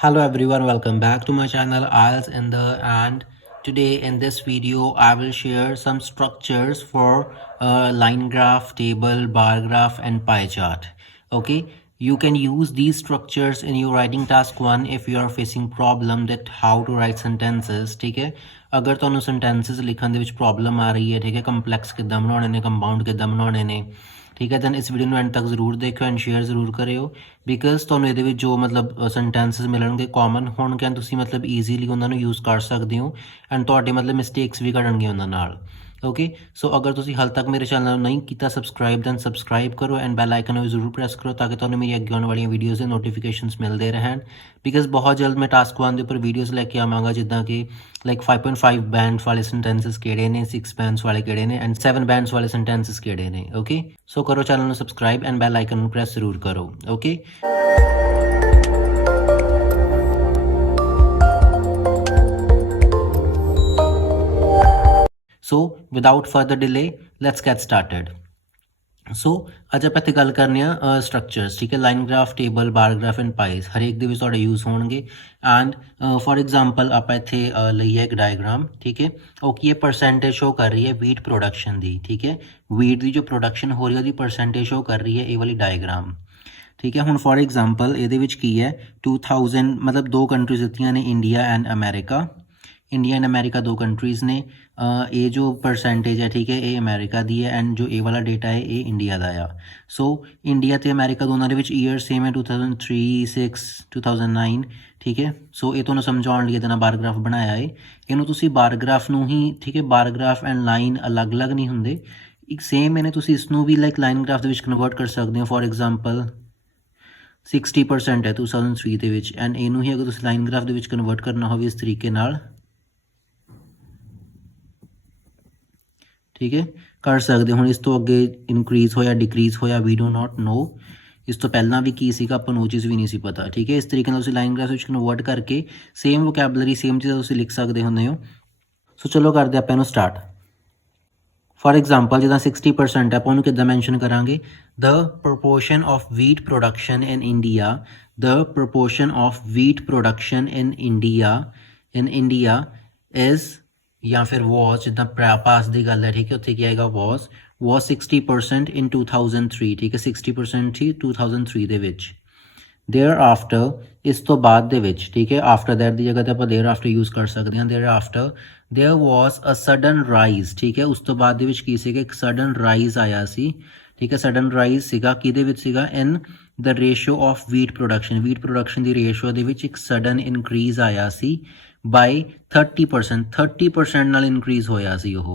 Hello everyone, welcome back to my channel IELTS in the and today in this video I will share some structures for line graph, table, bar graph and pie chart. Okay, you can use these structures in your writing task 1 if you are facing problem that how to write sentences. ठीक है, अगर ਤੁਹਾਨੂੰ sentences ਲਿਖਣ ਦੇ ਵਿੱਚ problem ਆ ਰਹੀ ਹੈ, ਠੀਕ ਹੈ, complex ਕਿੱਦਾਂ ਬਣਾਉਣੇ ਨੇ, compound ਕਿੱਦਾਂ ਬਣਾਉਣੇ ਨੇ, ठीक है, दैन इस वीडियो एंड तक जरूर देखो एंड शेयर जरूर करो बिकॉज तुहानू ये जो मतलब सेंटेंसिस मिलणगे कॉमन होणगे एंड तुसी मतलब ईजीली उन्होंने यूज़ कर सकते हो एंड तुहाडे मतलब मिसटेक्स भी कढ़नगे उन्होंने नाल। ओके, सो अगर तुसी हाल तक मेरे चैनल नहीं किया सबसक्राइब दैन सबसक्राइब करो एंड बैल आइकन भी जरूर प्रेस करो ताकि तुहानू मेरी अगे आने वाली वीडियोज़ के नोटिफिकेशनस मिलते रहन बिकॉज बहुत जल्द मैं टास्क 1 के उपर वीडियोज़ लैके आवांगा जिदा कि लाइक 5.5 बैंड वाले सेंटेंसिस किहड़े ने, 6 बैंड्स वाले किहड़े ने एंड 7 बैंड्स वाले सेंटेंसिस किहड़े ने। ओके, सो करो चैनल को subscribe and bell icon press जरूर करो। Okay, so without further delay let's get started. So अज आप इत्थे गल करने स्ट्रक्चर्स, ठीक है, line graph, table, bar graph and pies हरेक दे विच तुहाडे यूज़ होणगे एंड फॉर एग्जाम्पल आप इत्थे लईए एक डायग्राम, ठीक है, ओके, ये परसेंटेज शो कर रही है वीट प्रोडक्शन दी, ठीक है, वीट की जो प्रोडक्शन हो रही है परसेंटेज शो कर रही है ये वाली डायग्राम, ठीक है। हुण फॉर एग्जाम्पल ये की है 2000 मतलब दो कंट्रीज दित्तियां ने, India and America, India and America दो कंट्रीज़ ने, ये जो परसेंटेज है, ठीक है, ये अमेरिका दी है एंड जो ये वाला डेटा है ये इंडिया का आ। सो इंडिया तो अमेरिका दोनों के ईयर सेम है 2003, 6, 2009, ठीक है। सो ये तुहानूं समझाउण लई इहदा बार ग्राफ बनाया है, इहनूं तुसीं बार ग्राफ नूं ही, ठीक है, बार ग्राफ एंड लाइन अलग अलग नहीं हुंदे, एक सेम इहने तुसीं इसनूं भी like line graph they which convert कर सकते हो। फॉर एग्जाम्पल 60% है 2003 दे विच एंड इहनूं ही अगर तुसीं line graph they which convert करना होवे इस तरीके नाल, ठीक है, कर सकते। हुण इस तो अगे इनक्रीज़ होया डिक्रीज़ होया वी डू नॉट नो, इस तो पहला भी की सीगा आपां नूं चीज़ भी नहीं सी पता, ठीक है। इस तरीके नाल तुसीं लाइन ग्राफ विच कन्वर्ट करके सेम वोकैबलरी सेम चीज़ां तुसीं लिख सकते हुंदे हो। सो चलो करदे आपां इहनूं स्टार्ट। फॉर एग्जाम्पल जिदा 60% है, आपां उहनूं किद्दां मैंशन करांगे, the proportion of wheat production in India, the proportion of wheat production in India is या फिर वॉज, जिदा पास की गल है, ठीक है, उत्थे क्या आएगा वॉज 60% इन 2003, ठीक है, 60% थी 2003 दे विच। देयर आफ्टर इस तो बाद दे विच, ठीक है, आफ्टर दैट की जगह आप देयर आफ्टर यूज़ कर सकते हैं। There after there was a sudden rise, ठीक है, उस तो बाद दे विच की सीगा एक सडन राइज आया सी, ठीक है, सडन राइज सीगा किहदे विच सीगा in the ratio of wheat production की रेशो दे विच एक सडन इनक्रीज़ आया सी बाय 30%, 30% नाल इनक्रीज़ होया सी ओह,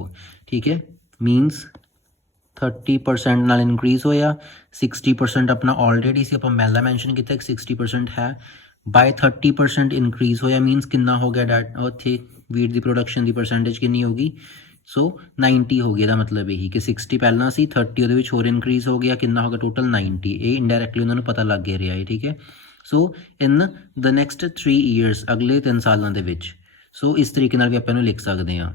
ठीक है, मीनस 30% नाल इनक्रीज़ होया। 60% अपना ऑलरेडी से अपन पहला मैंशन किया 60% है, बाय 30% इनक्रीज़ होया मीनस कितना हो गया डैट उत्थे वीट की प्रोडक्शन की परसेंटेज कितनी होगी, सो 90 हो गया। मतलब यही कि 60 पहला सी 30 ਉਹਦੇ ਵਿੱਚ ਹੋਰ इनक्रीज़ हो गया, कितना होगा टोटल 90, ये इनडायरैक्टली उन्होंने पता लग गया रहा है, ठीक है। सो इन द नैक्सट 3 ईयर्स अगले 3 सालों के विच, सो इस तरीके नाल भी आपां इहनूं लिख सकते हैं।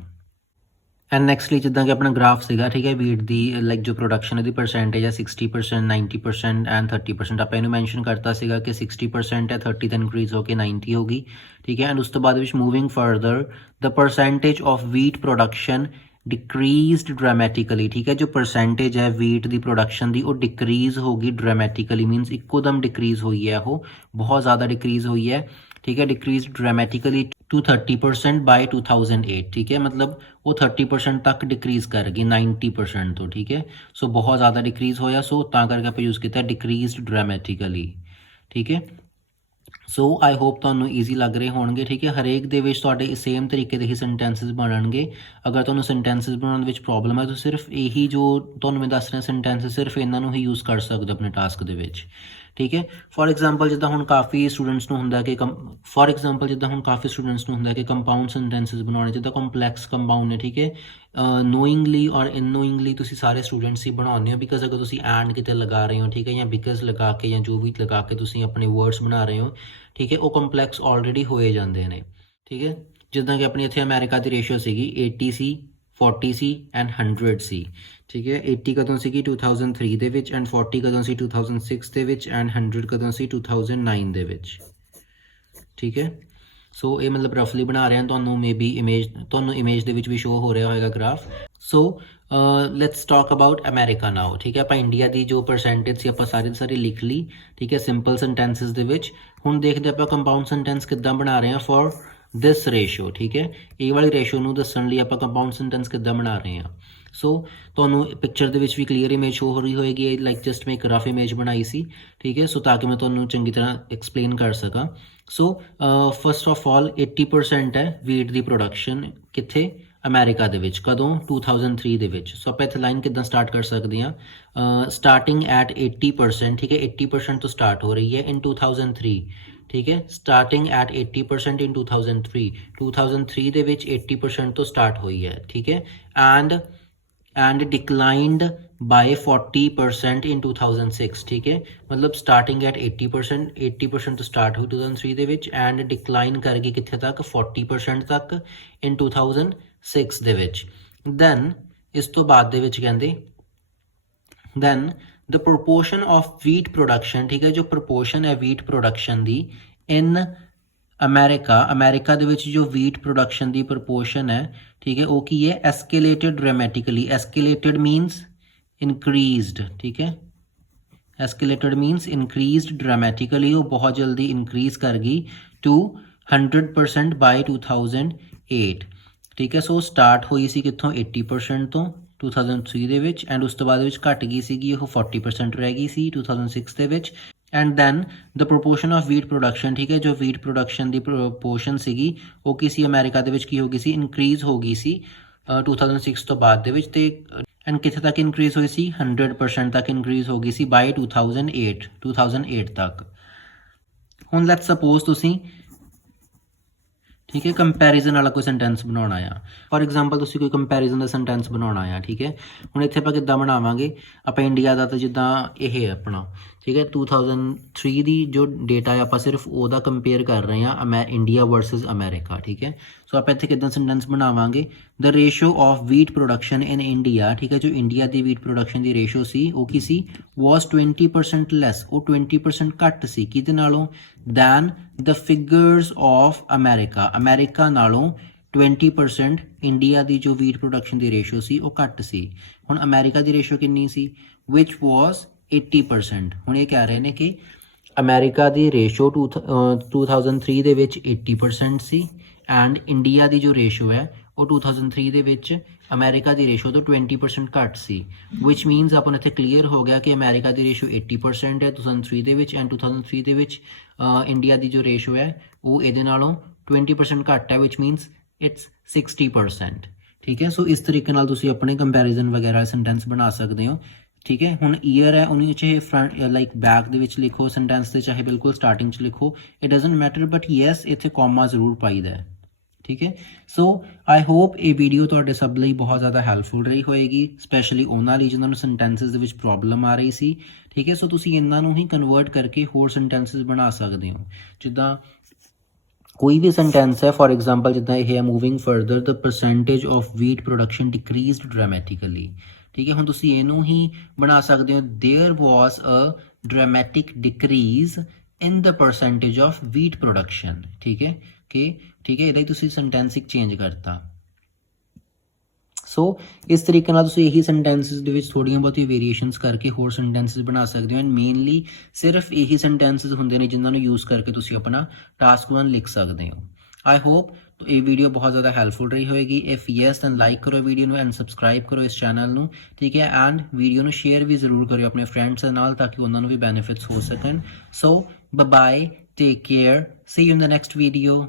एंड नैक्सटली जिदा कि अपना ग्राफ सीगा, ठीक है, वीट की लाइक जो प्रोडक्शन है परसेंटेज है 60%, 90% एंड 30%, आप इन्हें मैंशन करता सीगा कि 60% है, 30 तो इनक्रीज़ होकर 90 होगी, ठीक है। एंड उस तो बाद moving further the percentage of wheat production decreased dramatically, ठीक है, जो परसेंटेज है वीट की प्रोडक्शन की वो डिक्रीज़ होगी ड्रामेटिकली, मीनस इको दम डिक्रीज़ हुई है, वो बहुत ज़्यादा डिक्रीज़ हुई है, ठीक है, डिक्रीज ड्रामेटिकली टू 30% बाय 2008, ठीक है, मतलब वो 30% तक डिक्रीज़ कर गई 90% तो, ठीक है। सो बहुत ज़्यादा डिक्रीज़ होया, सो तां करके आप यूज़ किया डिक्रीज ड्रामेटिकली, ठीक है। सो आई होप तुहानूं ईजी लग रहे होणगे, ठीक है, हरेक दे विच तुहाडे सेम तरीके दे ही सेंटेंसिस बनणगे। अगर तुहानूं सेंटेंसिस बनाउण विच प्रॉब्लम है तो सिर्फ यही जो तुहानूं मैं दस रहा सेंटेंसिस सिर्फ इन्हां नूं ही यूज़ कर सकते अपने टास्क दे विच, ठीक है। फॉर एग्जाम्पल जिद्दां हुण काफ़ी स्टूडेंट्स नूं हुंदा कि फॉर एग्जाम्पल जिद्दां हुण काफ़ी स्टूडेंट्स नूं हुंदा कि कंपाउंड सेंटेंसिस बनाउणे, जिद्दां कंपलैक्स कंपाउंड है, ठीक है, नोइंगली और इनोइंगली तुसीं सारे स्टूडेंट्स ही बनाउने हो बिकॉज अगर तुसीं एंड किते लगा रहे हो, ठीक है, या बिकॉज लगा के या जो भी लगा के तुसीं अपने वर्ड्स बना रहे हो, ठीक है, वो कंपलैक्स ऑलरेडी होए जाते हैं, ठीक है। जिद्दां कि अपनी इत्थे अमेरिका की रेशियो सीगी 80 सी 40 सी एंड 100 सी, ठीक है। 80 कदों सी 2003 दे विच एंड 40 कदों सी 2006 दे विच एंड 100 कदों सी 2009 दे विच, ठीक है। सो ये मतलब रफली बना रहे हैं ਤੁਹਾਨੂੰ मे बी ਇਮੇਜ ਦੇ ਵਿੱਚ ਵੀ ਸ਼ੋ ਹੋ ਰਿਹਾ ਹੋਏਗਾ graph. So let's talk about America now, ਠੀਕ ਹੈ। ਆਪਾਂ ਇੰਡੀਆ ਦੀ ਜੋ ਪਰਸੈਂਟੇਜ ਸੀ ਆਪਾਂ ਸਾਰੀ ਦੀ ਸਾਰੀ ਲਿਖ ਲਈ, ਠੀਕ ਹੈ, ਸਿੰਪਲ ਸੈਂਟੈਂਸਸ ਦੇ ਵਿੱਚ। ਹੁਣ ਦੇਖਦੇ ਆਪਾਂ ਕੰਪਾਊਂਡ ਸੈਂਟੈਂਸ ਕਿੱਦਾਂ ਬਣਾ ਰਹੇ ਹਾਂ ਫॉर ਦਿਸ ਰੇਸ਼ੋ, ਠੀਕ ਹੈ। ਇਹ ਵਾਲੀ ਰੇਸ਼ੋ ਨੂੰ ਦੱਸਣ ਲਈ ਆਪਾਂ ਕੰਪਾਊਂਡ ਸੈਂਟੈਂਸ ਕਿੱਦਾਂ ਬਣਾ ਰਹੇ ਹਾਂ। ਸੋ ਤੁਹਾਨੂੰ ਪਿਕਚਰ ਦੇ ਵਿੱਚ ਵੀ ਕਲੀਅਰ ਇਮੇਜ ਸ਼ੋ ਹੋ ਰਹੀ ਹੋਏਗੀ, ਲਾਈਕ ਜਸਟ ਮੈਂ ਇੱਕ ਰਫ ਇਮੇਜ ਬਣਾਈ ਸੀ, ਠੀਕ ਹੈ। ਸੋ ਤਾਂ ਕਿ ਮੈਂ ਤੁਹਾਨੂੰ ਚੰਗੀ ਤਰ੍ਹਾਂ ਐਕਸਪਲੇਨ ਕਰ ਸਕਾਂ। ਸੋ ਫਸਟ ਆਫ ਆਲ 80% ਹੈ ਵੀਟ ਦੀ ਪ੍ਰੋਡਕਸ਼ਨ ਕਿੱਥੇ, ਅਮਰੀਕਾ ਦੇ ਵਿੱਚ। ਕਦੋਂ? 2003 ਦੇ ਵਿੱਚ। ਸੋ ਆਪਾਂ ਇੱਥੇ ਲਾਈਨ ਕਿੱਦਾਂ ਸਟਾਰਟ ਕਰ ਸਕਦੇ ਹਾਂ, ਸਟਾਰਟਿੰਗ ਐਟ 80%, ਠੀਕ ਹੈ। 80% ਤੋਂ ਸਟਾਰਟ ਹੋ ਰਹੀ ਹੈ ਇਨ 2003, ਠੀਕ ਹੈ। ਸਟਾਰਟਿੰਗ ਐਟ 80% ਇਨ 2003 ਦੇ ਵਿੱਚ 80% ਤੋਂ ਸਟਾਰਟ ਹੋਈ ਹੈ, ਠੀਕ ਹੈ। ਐਂਡ ਡਿਕਲਾਈਨਡ ਬਾਏ 40% in 2006, ਠੀਕ ਹੈ। ਮਤਲਬ ਸਟਾਰਟਿੰਗ ਐਟ 80% ਤੋਂ ਸਟਾਰਟ ਹੋਈ 2003 ਦੇ ਵਿੱਚ, ਐਂਡ ਡਿਕਲਾਈਨ ਕਰ ਗਈ ਕਿੱਥੇ ਤੱਕ, 40% ਤੱਕ in 2006 ਦੇ ਵਿੱਚ। ਦੈਨ ਇਸ ਤੋਂ ਬਾਅਦ ਦੇ ਵਿੱਚ ਕਹਿੰਦੇ then the proportion of wheat production, ਠੀਕ ਹੈ, ਜੋ ਪ੍ਰੋਪੋਰਸ਼ਨ ਹੈ ਵੀਟ ਪ੍ਰੋਡਕਸ਼ਨ ਦੀ ਇਨ ਅਮਰੀਕਾ ਦੇ ਵਿੱਚ ਜੋ ਵੀਟ ਪ੍ਰੋਡਕਸ਼ਨ ਦੀ ਪ੍ਰੋਪੋਰਸ਼ਨ ਹੈ, ਠੀਕ ਹੈ, ਉਹ ਕੀ ਹੈ, ਐਸਕੇਲੇਟਡ ਡਰਾਮੈਟਿਕਲੀ। ਐਸਕੇਲੇਟਡ ਮੀਨਸ ਇਨਕਰੀਜ਼ਡ, ਠੀਕ ਹੈ। ਐਸਕੇਲੇਟਡ ਮੀਨਸ ਇਨਕਰੀਜ਼ਡ ਡਰਾਮੈਟਿਕਲੀ, ਉਹ ਬਹੁਤ ਜਲਦੀ ਇਨਕਰੀਜ਼ ਕਰ ਗਈ ਟੂ 100% ਬਾਈ 2008, ਠੀਕ ਹੈ। ਸੋ ਸਟਾਰਟ ਹੋਈ ਸੀ ਕਿੱਥੋਂ, 80% ਤੋਂ 2003 ਦੇ ਵਿੱਚ, ਐਂਡ ਉਸ ਤੋਂ ਬਾਅਦ ਵਿੱਚ ਘਟ ਗਈ ਸੀਗੀ, ਉਹ 40% ਰਹਿ ਗਈ ਸੀ 2006 ਦੇ ਵਿੱਚ। And then the proportion of wheat production, ਠੀਕ ਹੈ, ਜੋ ਵੀਟ ਪ੍ਰੋਡਕਸ਼ਨ ਦੀ ਪ੍ਰੋਪੋਰਸ਼ਨ ਸੀਗੀ ਉਹ ਕੀ ਸੀ, ਅਮਰੀਕਾ ਦੇ ਵਿੱਚ ਕੀ ਹੋ ਗਈ ਸੀ, ਇਨਕਰੀਜ਼ ਹੋ ਗਈ ਸੀ 2006 ਤੋਂ ਬਾਅਦ ਦੇ ਵਿੱਚ। ਤੇ ਐਂਡ ਕਿੱਥੇ ਤੱਕ ਇਨਕਰੀਜ਼ ਹੋਈ ਸੀ, 100% ਤੱਕ ਇਨਕਰੀਜ਼ ਹੋ ਗਈ ਸੀ ਬਾਈ 2008 ਤੱਕ। ਹੁਣ ਲੈਟਸ ਸਪੋਜ਼ ਤੁਸੀਂ, ਠੀਕ ਹੈ, ਕੰਪੈਰੀਜ਼ਨ ਵਾਲਾ ਕੋਈ ਸੈਂਟੈਂਸ ਬਣਾਉਣਾ ਆ। ਫੋਰ ਐਗਜ਼ਾਮਪਲ ਤੁਸੀਂ ਕੋਈ ਕੰਪੈਰੀਜ਼ਨ ਦਾ ਸੈਂਟੈਂਸ ਬਣਾਉਣਾ ਆ, ਠੀਕ ਹੈ। ਹੁਣ ਇੱਥੇ ਆਪਾਂ ਕਿੱਦਾਂ ਬਣਾਵਾਂਗੇ, ਆਪਾਂ ਇੰਡੀਆ ਦਾ ਤਾਂ ਜਿੱਦਾਂ ਇਹ ਹੈ ਆਪਣਾ, ਠੀਕ ਹੈ, 2003 ਦੀ ਜੋ ਡੇਟਾ ਹੈ ਆਪਾਂ ਸਿਰਫ ਉਹਦਾ ਕੰਪੇਅਰ ਕਰ ਰਹੇ ਹਾਂ, ਇੰਡੀਆ ਵਰਸਸ ਅਮਰੀਕਾ, ਠੀਕ ਹੈ। ਸੋ ਆਪਾਂ ਇੱਥੇ ਕਿੱਦਾਂ ਸੈਂਟੈਂਸ ਬਣਾਵਾਂਗੇ, the ratio of wheat production in India, ਠੀਕ ਹੈ, ਜੋ ਇੰਡੀਆ ਦੀ ਵੀਟ ਪ੍ਰੋਡਕਸ਼ਨ ਦੀ ਰੇਸ਼ੋ ਸੀ ਉਹ ਕੀ ਸੀ, ਵਾਸ 20% ਲੈਸ, ਉਹ 20% ਘੱਟ ਸੀ ਕਿਹਦੇ ਨਾਲੋਂ, then the figures of America ਨਾਲੋਂ 20% ਇੰਡੀਆ ਦੀ ਜੋ ਵੀਟ ਪ੍ਰੋਡਕਸ਼ਨ ਦੀ ਰੇਸ਼ੋ ਸੀ ਉਹ ਘੱਟ ਸੀ। ਹੁਣ ਅਮਰੀਕਾ ਦੀ ਰੇਸ਼ੋ ਕਿੰਨੀ ਸੀ, ਵਿਚ ਵਾਸ 80%। ਹੁਣ ਇਹ ਕਹਿ ਰਹੇ ਨੇ ਕਿ ਅਮਰੀਕਾ ਦੀ ਰੇਸ਼ੋ 2003 ਦੇ ਵਿੱਚ 80% ਸੀ, ਐਂਡ ਇੰਡੀਆ ਦੀ ਜੋ ਰੇਸ਼ੋ ਹੈ ਉਹ 2003 ਦੇ ਵਿੱਚ ਅਮਰੀਕਾ ਦੀ ਰੇਸ਼ੋ ਤੋਂ 20% ਘੱਟ ਸੀ। ਵਿਚ ਮੀਨਸ ਆਪਾਂ ਇੱਥੇ ਕਲੀਅਰ ਹੋ ਗਿਆ ਕਿ ਅਮਰੀਕਾ ਦੀ ਰੇਸ਼ੋ 80% ਹੈ 2003 ਦੇ ਵਿੱਚ, ਐਂਡ 2003 ਦੇ ਵਿੱਚ ਇੰਡੀਆ ਦੀ ਜੋ ਰੇਸ਼ੋ ਹੈ ਉਹ ਇਹਦੇ ਨਾਲੋਂ 20% ਘੱਟ ਹੈ, ਵਿਚ ਮੀਨਸ ਇਟਸ 60%, ਠੀਕ ਹੈ। ਸੋ ਇਸ ਤਰੀਕੇ ਨਾਲ ਤੁਸੀਂ ਆਪਣੇ ਕੰਪੈਰੀਜ਼ਨ ਵਗੈਰਾ ਸੈਂਟੈਂਸ ਬਣਾ ਸਕਦੇ ਹੋ, ਠੀਕ ਹੈ। ਹੁਣ ਈਅਰ ਹੈ ਉਹਨੂੰ ਚਾਹੇ ਫਰੰਟ ਲਾਈਕ ਬੈਕ ਦੇ ਵਿੱਚ ਲਿਖੋ ਸੈਂਟੈਂਸ ਦੇ, ਚਾਹੇ ਬਿਲਕੁਲ ਸਟਾਰਟਿੰਗ 'ਚ ਲਿਖੋ, it doesn't matter, but yes ਇੱਥੇ ਕੌਮਾ ਜ਼ਰੂਰ ਪਾਈਦਾ ਹੈ, ਠੀਕ ਹੈ। ਸੋ ਆਈ ਹੋਪ ਇਹ ਵੀਡੀਓ ਤੁਹਾਡੇ ਸਭ ਲਈ ਬਹੁਤ ਜ਼ਿਆਦਾ ਹੈਲਪਫੁਲ ਰਹੀ ਹੋਏਗੀ, ਸਪੈਸ਼ਲੀ ਉਹਨਾਂ ਲਈ ਜਿਨ੍ਹਾਂ ਨੂੰ ਸੈਂਟੈਂਸਸ ਦੇ ਵਿੱਚ ਪ੍ਰੋਬਲਮ ਆ ਰਹੀ ਸੀ, ਠੀਕ ਹੈ। ਸੋ ਤੁਸੀਂ ਇਹਨਾਂ ਨੂੰ ਹੀ ਕਨਵਰਟ ਕਰਕੇ ਹੋਰ ਸੈਂਟੈਂਸਸ ਬਣਾ ਸਕਦੇ ਹੋ। ਜਿੱਦਾਂ ਕੋਈ ਵੀ ਸੈਂਟੈਂਸ ਹੈ, ਫੋਰ ਐਗਜ਼ਾਮਪਲ ਜਿੱਦਾਂ ਇਹ ਹੈ, moving further the percentage of wheat production decreased dramatically, ਠੀਕ ਹੈ। ਹੁਣ ਤੁਸੀਂ ਇਹਨੂੰ ਹੀ ਬਣਾ ਸਕਦੇ ਹੋ, there was a dramatic decrease in the percentage of wheat production, ਠੀਕ ਹੈ, ਠੀਕ ਹੈ। ਇਹਦਾ ਹੀ ਤੁਸੀਂ ਸੈਂਟੈਂਸ ਇੱਕ ਚੇਂਜ ਕਰਤਾ। ਸੋ ਇਸ ਤਰੀਕੇ ਨਾਲ ਤੁਸੀਂ ਇਹੀ ਸੈਂਟੈਂਸਿਸ ਦੇ ਵਿੱਚ ਥੋੜ੍ਹੀਆਂ ਬਹੁਤੀਆਂ ਵੇਰੀਏਸ਼ਨਸ ਕਰਕੇ ਹੋਰ ਸੈਂਟੈਂਸਿਸ ਬਣਾ ਸਕਦੇ ਹੋ, ਐਂਡ ਮੇਨਲੀ ਸਿਰਫ ਇਹੀ ਸੈਂਟੈਂਸਿਸ ਹੁੰਦੇ ਨੇ ਜਿਨ੍ਹਾਂ ਨੂੰ ਯੂਜ਼ ਕਰਕੇ ਤੁਸੀਂ ਆਪਣਾ ਟਾਸਕ 1 ਲਿਖ ਸਕਦੇ ਹੋ। ਆਈ ਹੋਪ ਇਹ ਵੀਡੀਓ ਬਹੁਤ ਜ਼ਿਆਦਾ ਹੈਲਪਫੁਲ ਰਹੀ ਹੋਏਗੀ। ਇਫ ਯੈਸ ਦੈਨ ਲਾਈਕ ਕਰੋ ਵੀਡੀਓ ਨੂੰ ਐਂਡ ਸਬਸਕ੍ਰਾਈਬ ਕਰੋ ਇਸ ਚੈਨਲ ਨੂੰ, ਠੀਕ ਹੈ। ਐਂਡ ਵੀਡੀਓ ਨੂੰ ਸ਼ੇਅਰ ਵੀ ਜ਼ਰੂਰ ਕਰਿਓ ਆਪਣੇ ਫਰੈਂਡਸ ਦੇ ਨਾਲ ਤਾਂ ਕਿ ਉਹਨਾਂ ਨੂੰ ਵੀ ਬੈਨੀਫਿਟਸ ਹੋ ਸਕਣ। So bye, take care, see you in the next video.